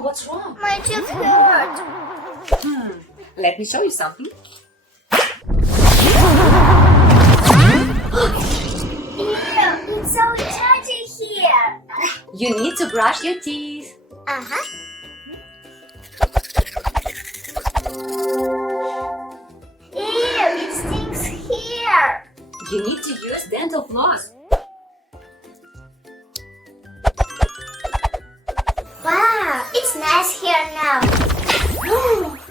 what's wrong? My tooth hurt. Let me show you something. Ew, it's so dirty here. You need to brush your teeth. Uh-huh. Ew, it stinks here. You need to use dental floss. Wow, it's nice here now.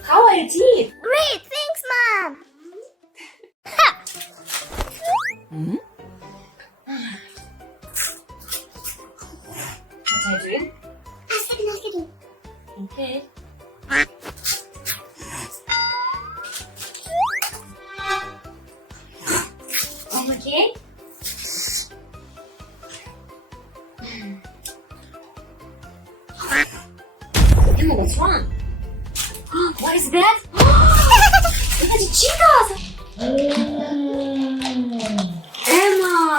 How are your teeth? Great, thanks, Mom. Ha! What are you doing? Astaghfirullah. Okay. Okay. Emma, what's wrong? What is that? It's the chicas! Emma!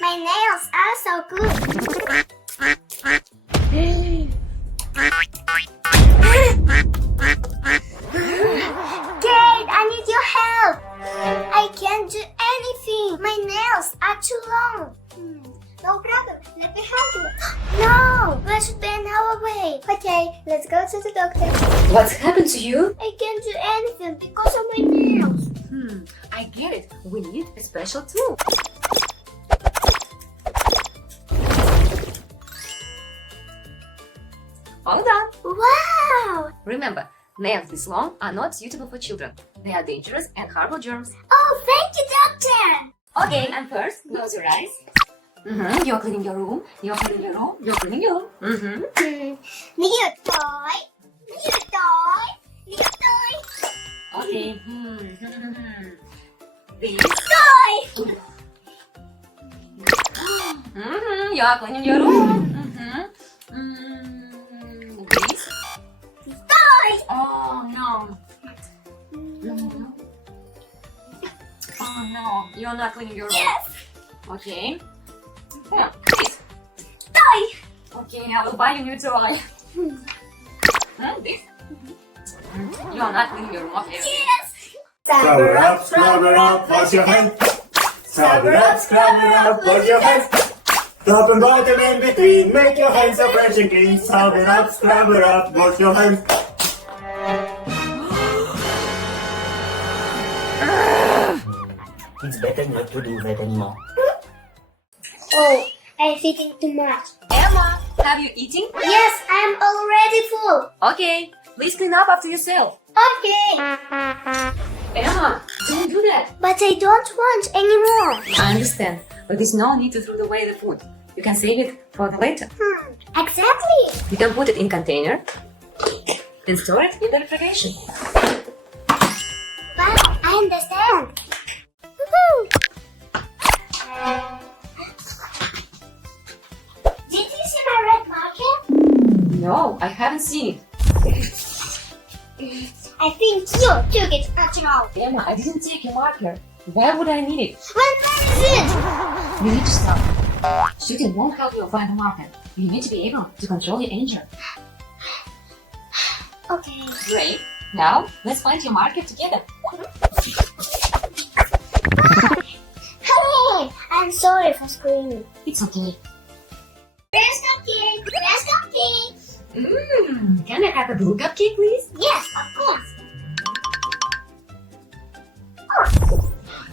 My nails are so good. Kate, I need your help. I can't do anything. My nails are too long. No problem. Let me help you. No, I should be an hour away. Okay, let's go to the doctor. What's happened to you? I can't do anything because of my nails. I get it. We need a special tool. All done. Wow. Remember, nails this long are not suitable for children. They are dangerous and harbor germs. Oh, thank you, doctor. Okay, and first, close your eyes. You're cleaning your room. You're cleaning your room. You're cleaning your room. New toy. New toy. New toy. Okay. This. Toy. You're cleaning your room. This. Toy. Oh no. Oh no. You're not cleaning your room. Yes. Okay. Yeah, this. Toy. Okay, I will buy you new toy. This. You're not cleaning your room. Okay. Yes. Scrub her up, wash your hands. Scrub her up, wash your hands. Top and bottom in between, make your hands so fresh and clean. Scrub her up, wash your hands. It's better not to do that anymore. Oh, I'm eating too much. Emma, have you eaten? Yes, I'm already full. Okay, please clean up after yourself. Okay. Emma, don't do that. But I don't want anymore. I understand, but there's no need to throw away the food. You can save it for the later. Exactly. You can put it in container and store it in the refrigeration. Wow, I understand. Woohoo. Did you see my red marker? No, I haven't seen it. I think you took it after all. Emma, I didn't take your marker. Why would I need it? When is it? You need to stop. Shooting won't help you find the marker. You need to be able to control your anger. Okay. Great. Now, let's find your marker together. Honey, I'm sorry for screaming. It's okay. Where's cupcake? Where's cupcake? Can I have a blue cupcake, please? Yes, of course.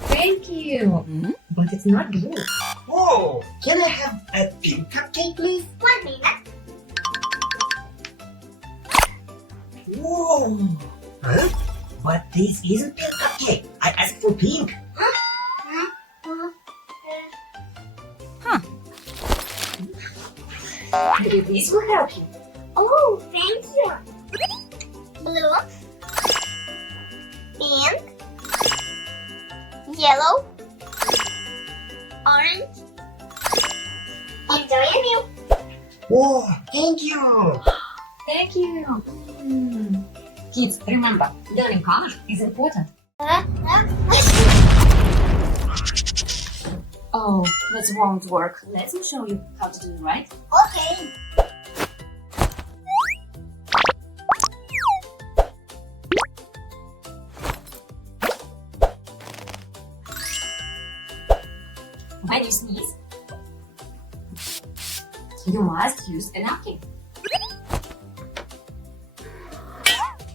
Thank you. But it's not blue. Oh, can I have a pink cupcake, please? 1 minute. Whoa! Huh? But this isn't pink cupcake. I asked for pink. Maybe this will help you. Oh, thank you. Blue. Pink. Yellow. Orange. Enjoy your meal. Whoa, thank you. Thank you. Kids, remember, learning colors is important. Oh, that won't work. Let me show you how to do it right. Okay. When you sneeze, you must use a napkin.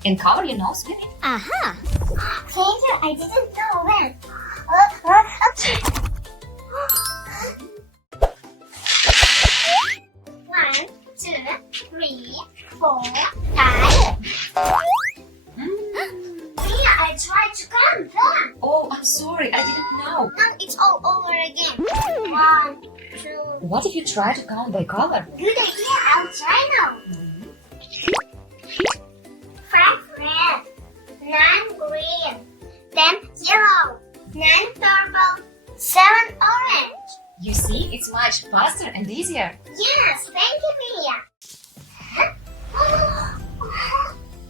And cover your nose with it. Aha. Thank you. I didn't know when. One, two, three, 4, 5. Yeah, I tried to count them. Oh, I'm sorry, I didn't know. Now it's all over again. 1, 2. What if you try to count by color? Good idea. I'll try now. 5 red, 9 green, then 0, 9 purple, 7 orange. You see, it's much faster and easier. Yes, thank you, Mia.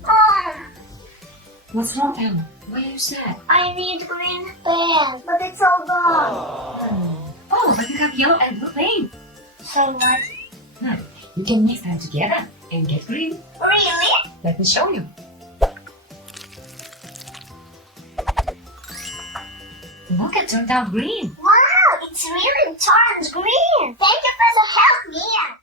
Oh, What's wrong, Emma? Why are you sad? I need green pen, but it's all gone. Oh, but you have yellow and blue paint. So what? You can mix them together and get green. Really? Let me show you. Look, it turned out green. Wow, it's really turned green. Thank you for the help, Mia.